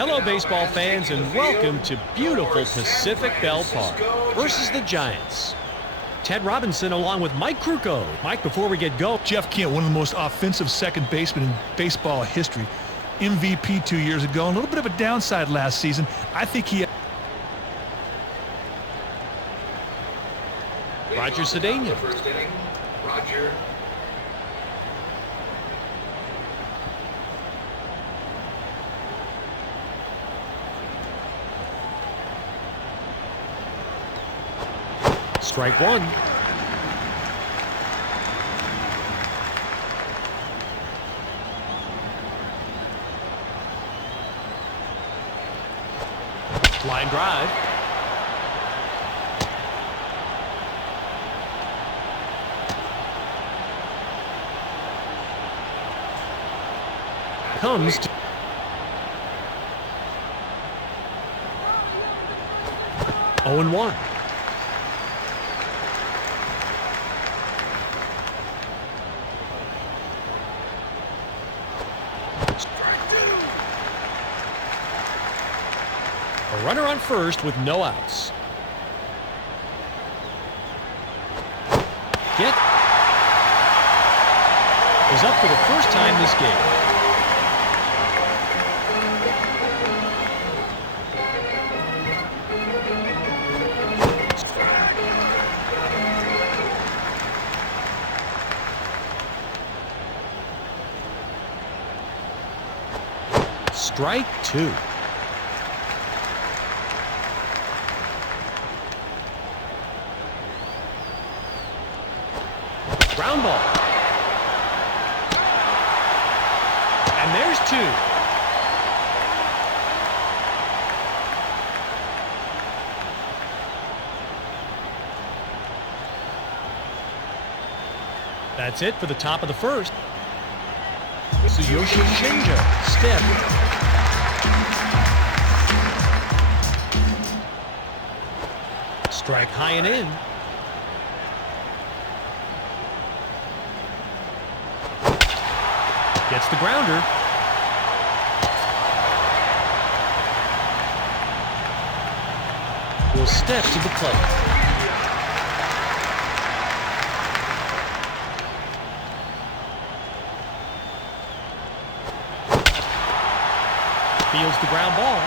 Hello, baseball fans, and welcome to beautiful Pacific Bell Park versus the Giants. Ted Robinson along with Mike Krukow. Mike, before we get going. Jeff Kent, one of the most offensive second basemen in baseball history. MVP 2 years ago. A little bit of a downside last season. I think he... Roger Cedeno. First inning, Roger. Strike one. Line drive. Comes to 0-1. A runner on first with no outs. Get is up for the first time this game. Strike two. Ground ball. And there's two. That's it for the top of the first. Tsuyoshi changeup. Step. Strike high and in. Gets the grounder. Will step to the plate. Fields the ground ball.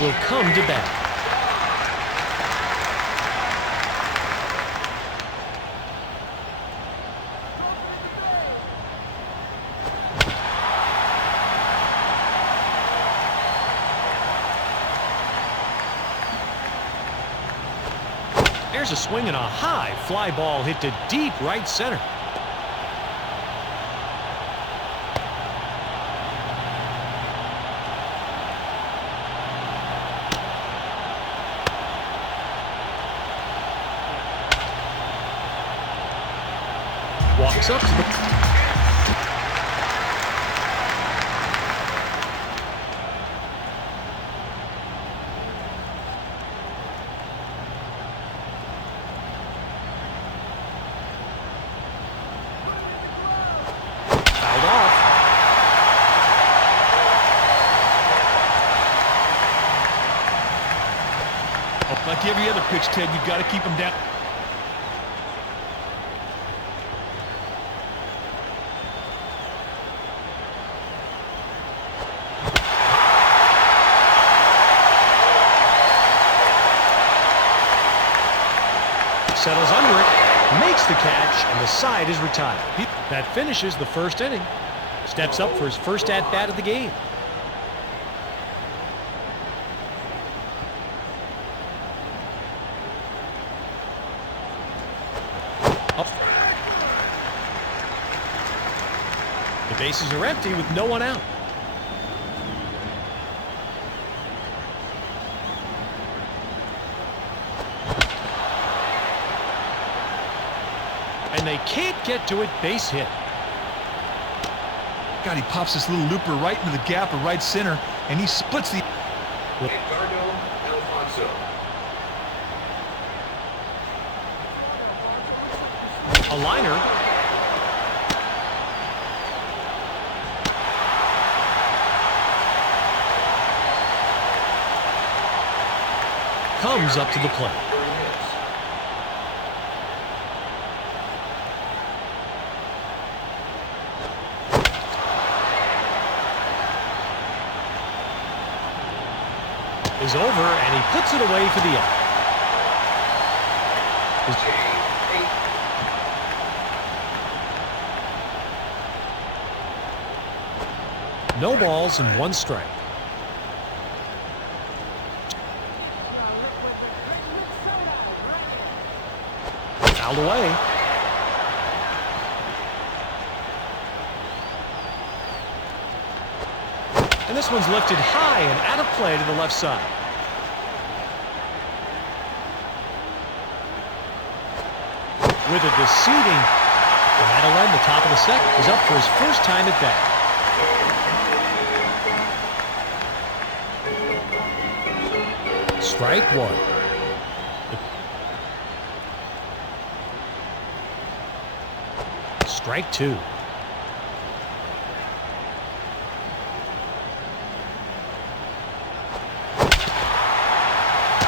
Will come to bat. There's a swing and a high fly ball hit to deep right center. Walks up to the... Fouled off. Like every other pitch, Ted, you've got to keep him down. Settles under it, makes the catch, and the side is retired. That finishes the first inning. Steps up for his first at-bat of the game. Up. The bases are empty with no one out. And they can't get to it. Base hit. God, he pops this little looper right into the gap of right center, and he splits the... Edgardo Alfonso. A liner. comes up to the plate. Is over, and he puts it away for the out. No balls and 1 strike. Fouled away. And this one's lifted high and out of play to the left side. With a deceiving, Madeline, the top of the second, is up for his first time at bat. Strike 1. Strike 2.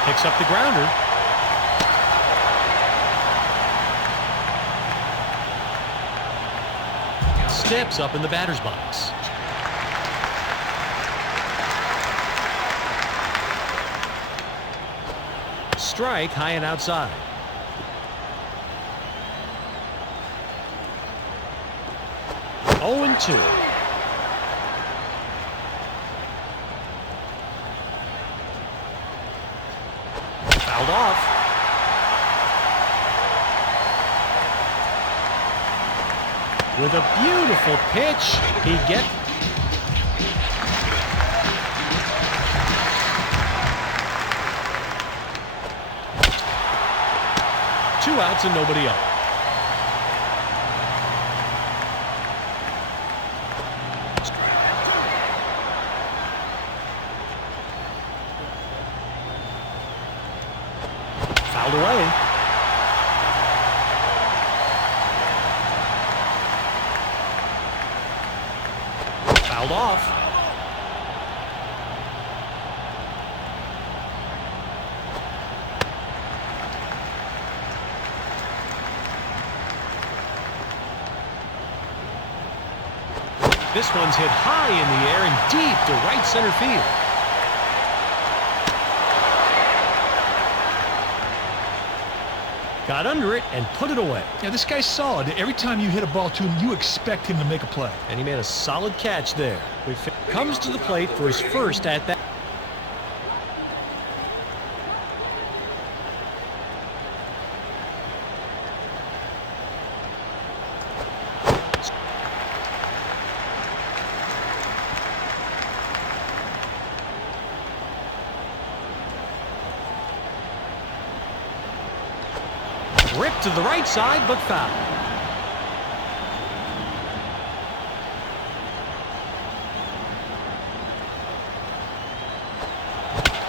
Picks up the grounder. Steps up in the batter's box. Strike high and outside. Oh and 2. Fouled off. With a beautiful pitch, he gets. Two outs and nobody up. Fouled away. Fouled off. This one's hit high in the air and deep to right center field. Got under it and put it away. Yeah, this guy's solid. Every time you hit a ball to him, you expect him to make a play. And he made a solid catch there. Comes to the plate for his first at that. Ripped to the right side, but foul.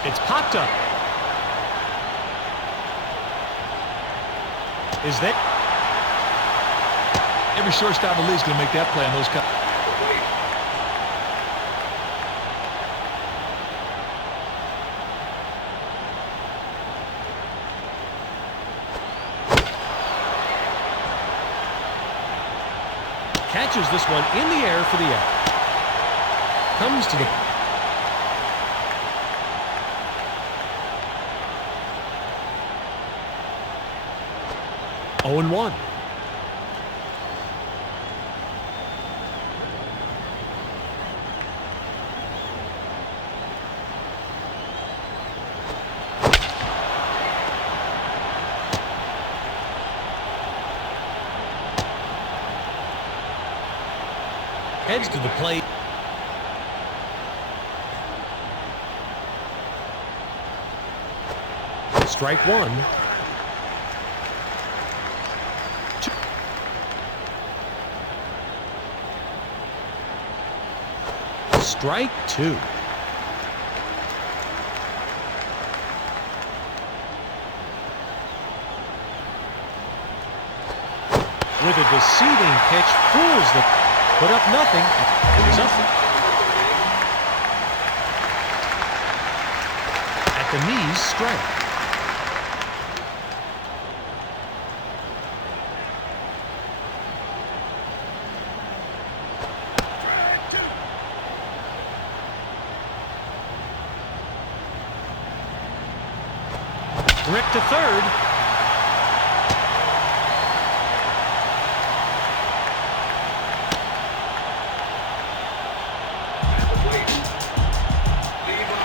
It's popped up. Is that? Every shortstop in the league is going to make that play on those cuts. Catches this one in the air for the out. Comes to the... Oh and 1. Heads to the plate. Strike 1. 2. Strike 2. With a deceiving pitch, fools the... Put up nothing. It was up. At the knees, strike. Ripped to third. At the plate, Levi.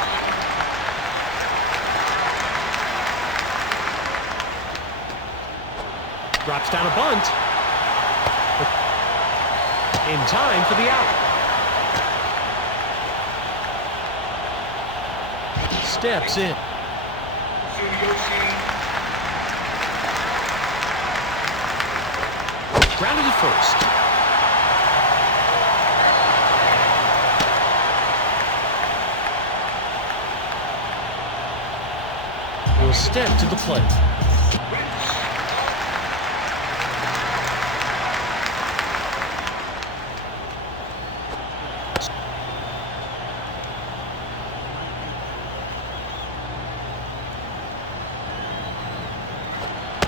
Drops down a bunt. In time for the out. Steps in. Tsuyoshi. Grounded at first. Will step to the plate.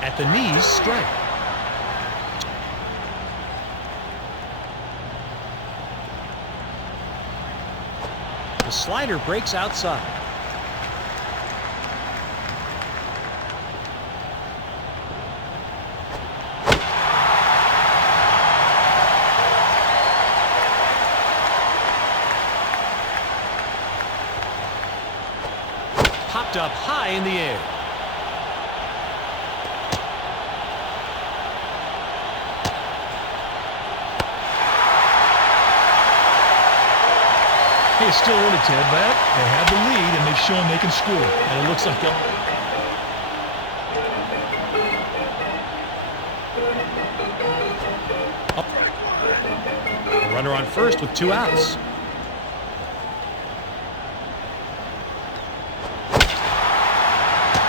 At the knees, strike. The slider breaks outside. Popped up high in the air. It's still early, Ted, but they have the lead, and they've shown they can score. And it looks like a runner on first with 2 outs.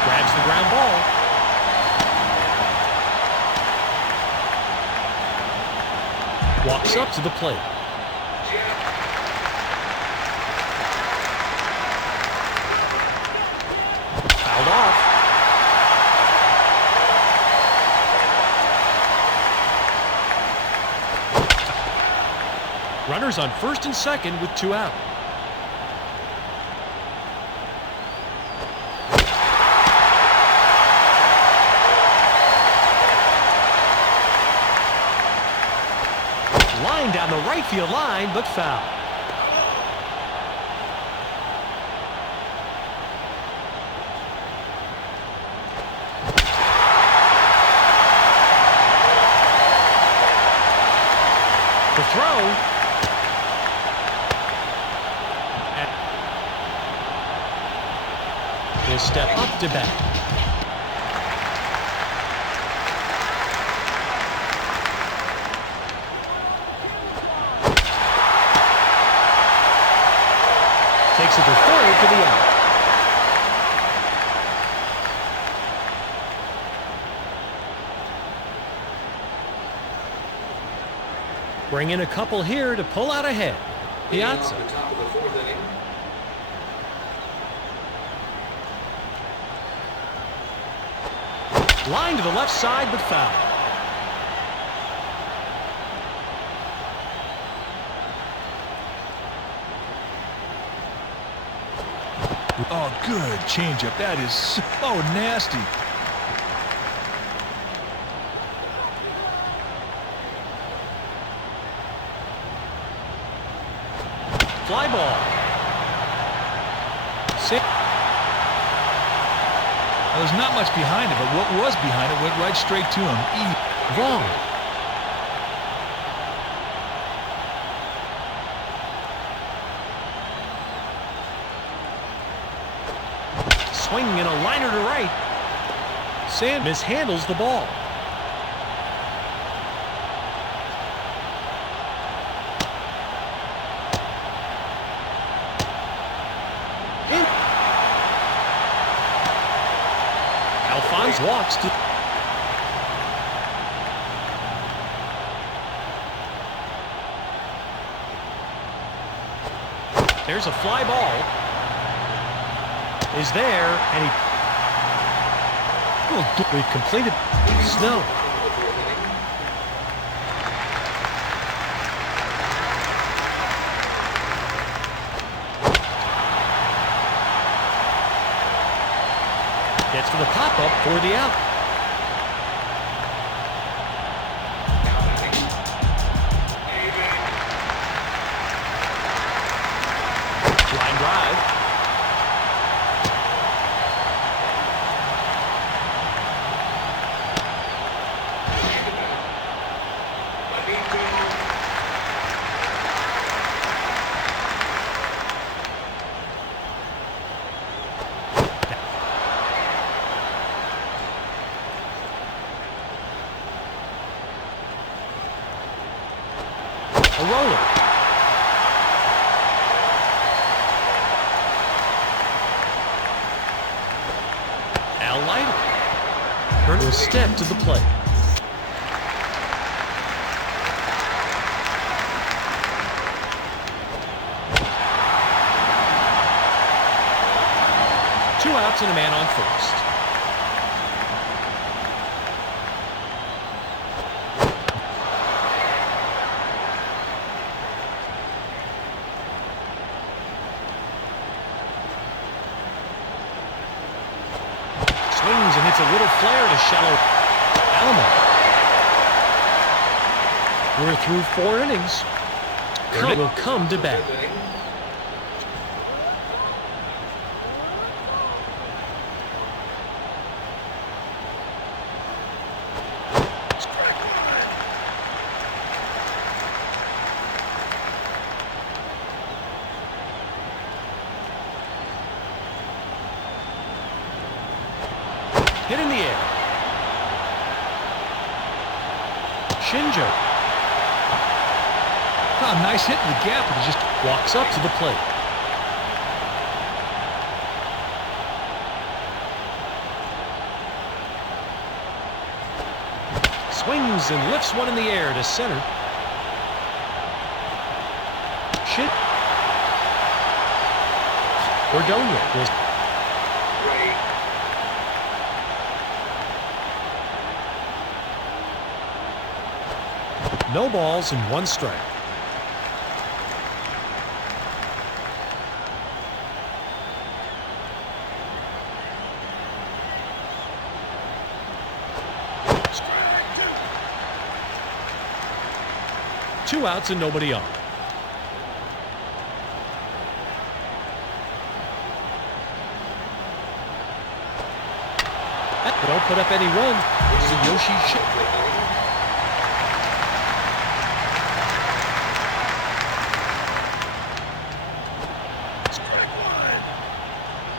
Grabs the ground ball. Walks up to the plate. Fouled off. Runners on first and second with 2 out. Line down the right field line, but foul. The throw. He'll step up to bat. Takes it to third for the out. Bring in a couple here to pull out ahead. Piazza. The top of the 4th inning. Line to the left side, but foul. Oh, good changeup. That is so nasty. Fly ball. Well, there's not much behind it, but what was behind it went right straight to him. Wrong. Swinging in a liner to right. Sam mishandles the ball. Alphonse walks to... There's a fly ball. Is there, and we've completed Snow. Gets to the pop-up for the out. Now batting. David. Line drive. A roller. Al Leiter. Turn will step to the plate. Two outs and a man on first. Swings and hits a little flare to shallow Alamo. We're through 4 innings. Kurt will come to bat. Hit in the air. Shinjo. Oh, nice hit in the gap, but he just Walks up to the plate. Swings and lifts one in the air to center. Shit. Ordonez was Great. no balls and 1 strike. Two outs and nobody on. That don't put up any run. Yoshi Ship.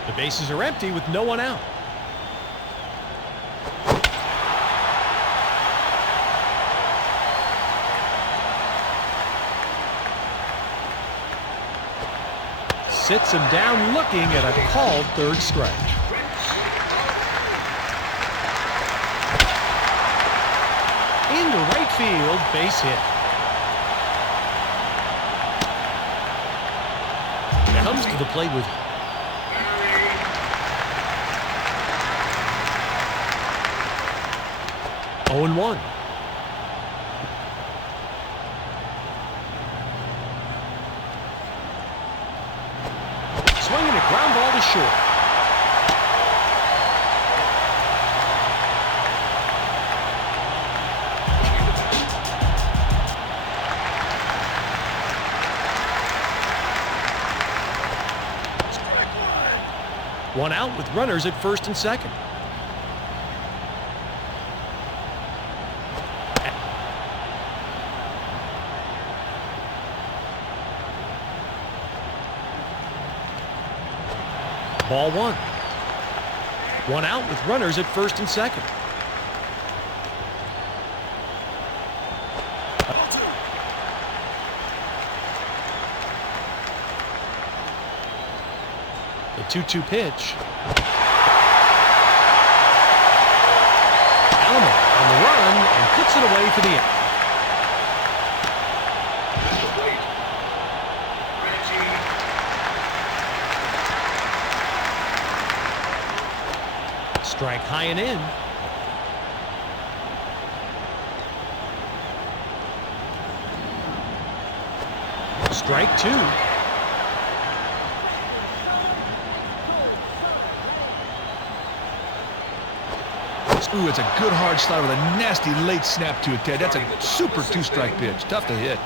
The bases are empty with no one out. Sits him down looking at a called third strike. Into right field, base hit. Comes to the plate with 0-1. Swinging a ground ball to short. One out with runners at first and second. Ball 1. One out with runners at first and second. The 2-2 pitch. Alamo on the run and puts it away for the out. At the plate. Reggie. Strike high and in. Strike 2. Ooh, it's a good hard slider with a nasty late snap to it, Ted. That's a super two-strike pitch. Tough to hit.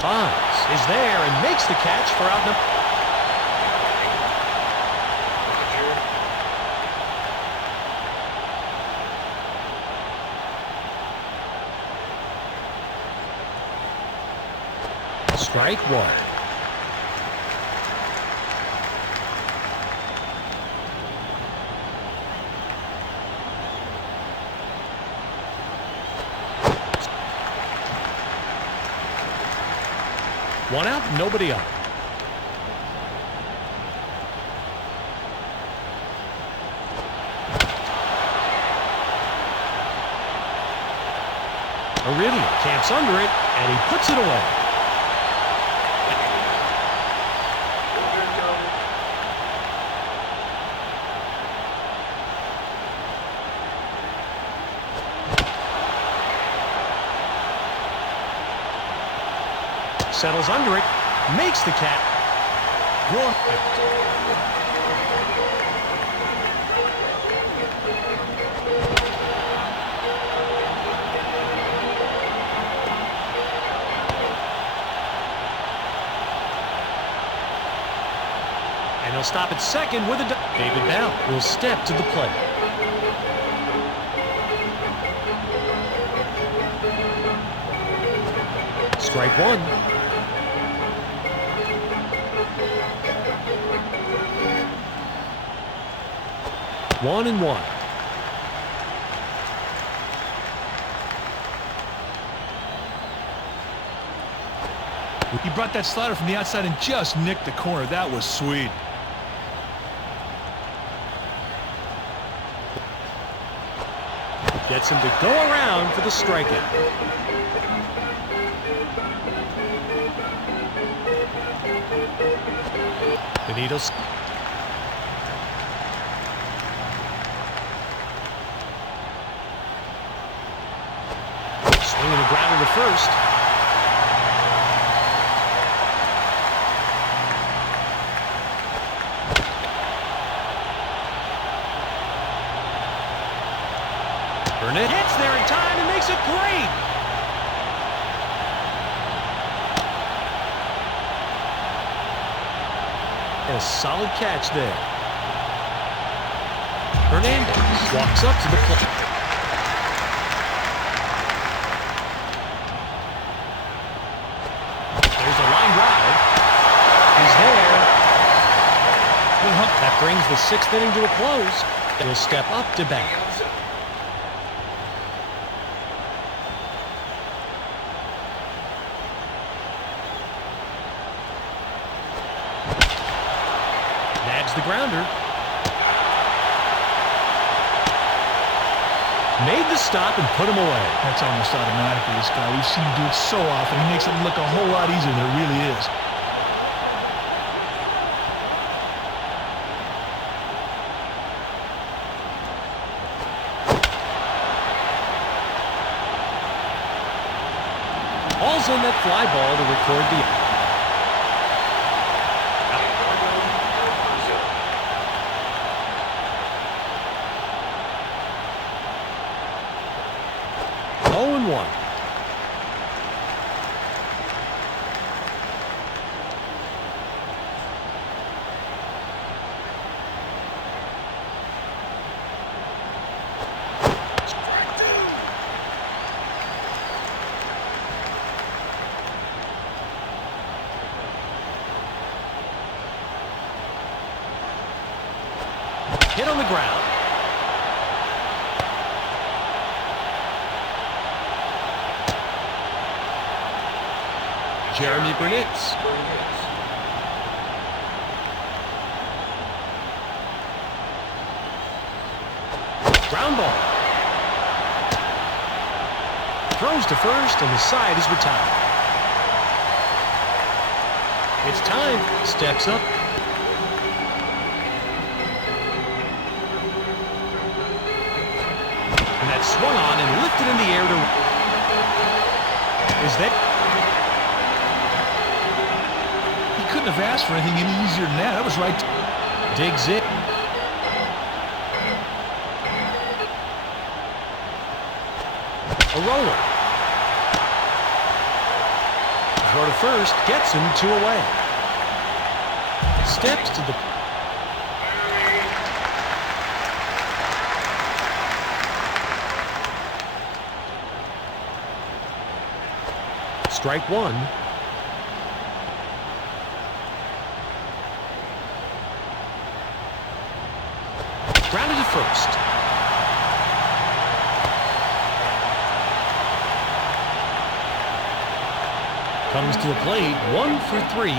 Bonds is there and makes the catch for out number. Strike one. One out, nobody up. Iridia camps under it, and he puts it away. Settles under it, makes the catch. And he'll stop at second with a... David Bell will step to the plate. Strike one. 1-1. He brought that slider from the outside and just nicked the corner. That was sweet. Gets him to go around for the strikeout. Benito's. Swinging a grounder to first. Burnett hits there in time and makes it great. And a solid catch there. Hernandez walks up to the plate. There's a line drive. He's there. That brings the sixth inning to a close. He'll step up to bat. The grounder. Made the stop and put him away. That's almost automatic for this guy. We've seen him do it so often. He makes it look a whole lot easier than it really is. All's on that fly ball to record the... Hit on the ground. Jeremy Burnett. Ground ball. Throws to first, and the side is retired. It's time. Steps up. And that swung on and lifted in the air to... Is there? He couldn't have asked for anything any easier than that. That was right. Digs it. A roller. Throw to first, gets him 2 away. Steps to the... Strike 1. Grounded to first. Comes to the plate, 1 for 3.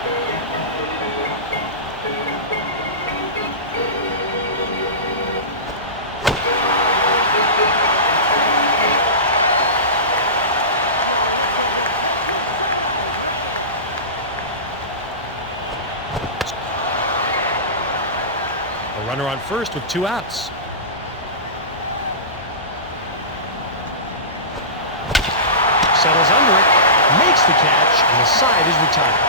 A runner on first with 2 outs. Settles under it, makes the catch, and the side is retired.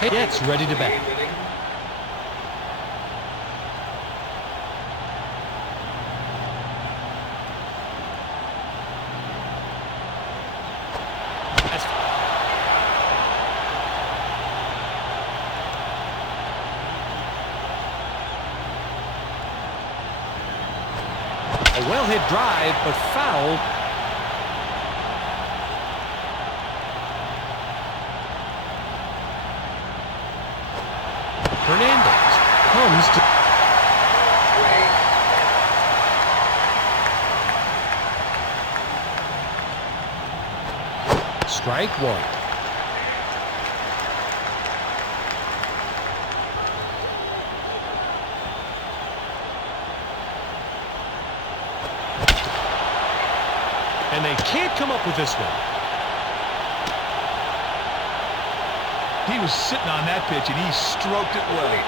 2-0. Gets ready to bat. A well-hit drive, but fouled. Hernandez comes to... Strike 1. And they can't come up with this one. He was sitting on that pitch, and he stroked it well.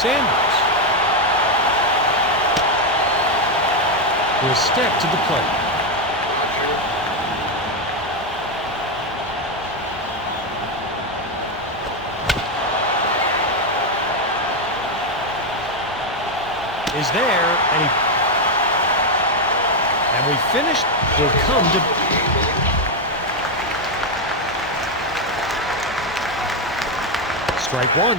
Sanders will step to the plate. Is there, and we finished. Will come to... Strike 1.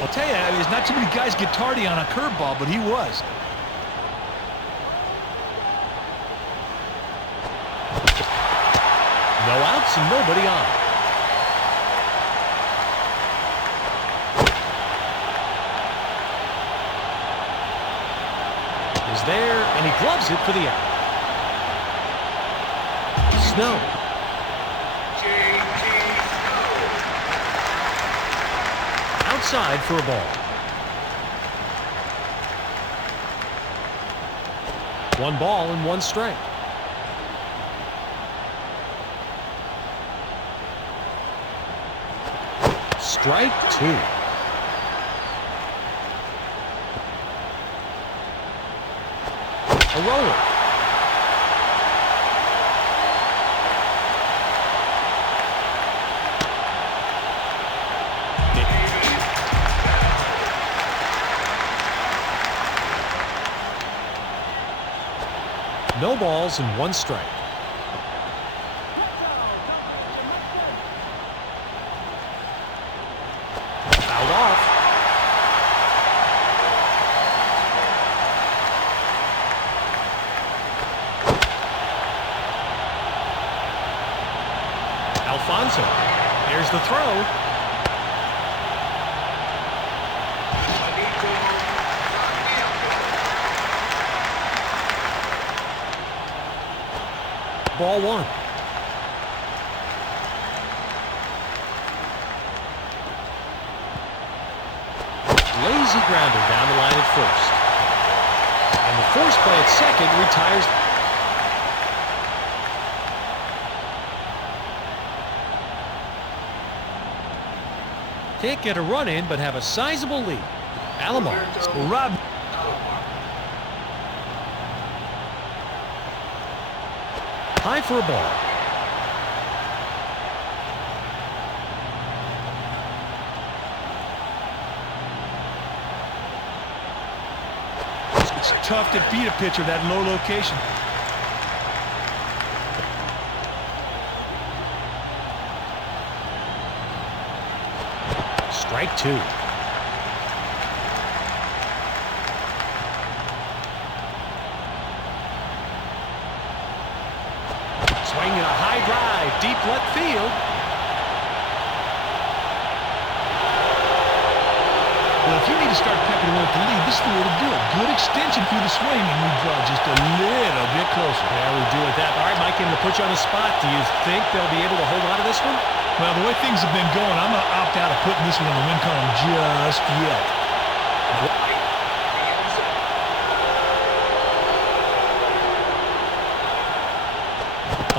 I'll tell you, there's not too many guys get tardy on a curveball, but he was. No outs and nobody on. Is there, and he gloves it for the out. Snow. J.T. Outside for a ball. 1 ball and 1 strike. Strike 2. A roller. No balls and 1 strike. Fouled off. Alfonso. There's the throw. Ball 1. Lazy grounder down the line at first. And the force play at second retires. Can't get a run in, but have a sizable lead. Alomar. Rob. High for a ball. It's tough to beat a pitcher that low location. Strike two. Swinging a high drive, deep left field. Well, if you need to start pepping away at the lead, this is the way to do it. Good extension through the swing, and we draw just a little bit closer. There we do it that. All right, Mike, I'm going to put you on the spot. Do you think they'll be able to hold on to this one? Well, the way things have been going, I'm going to opt out of putting this one in the win column just yet.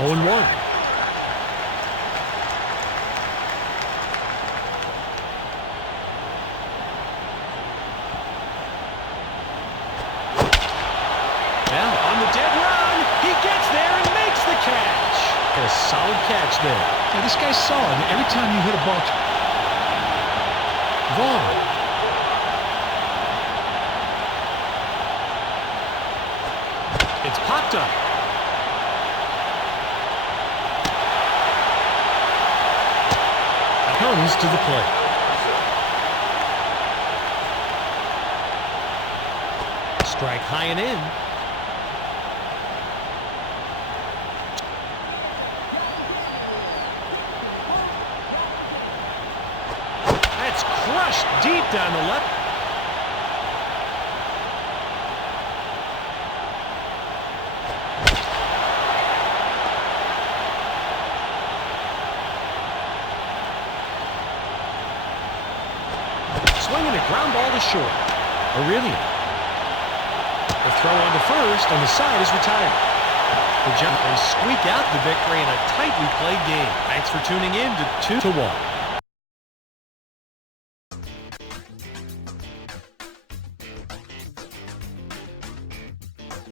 The 0-1. Now, on the dead run, he gets there and makes the catch. A solid catch there. Yeah, this guy's solid. Every time you hit a ball. Vaughn. It's popped up. Comes to the plate. Strike high and in. That's crushed deep down the left. Swinging a ground ball to short. Aurelian. The throw on to first on the side is retired. The Giants squeak out the victory in a tightly played game. Thanks for tuning in to 2-1.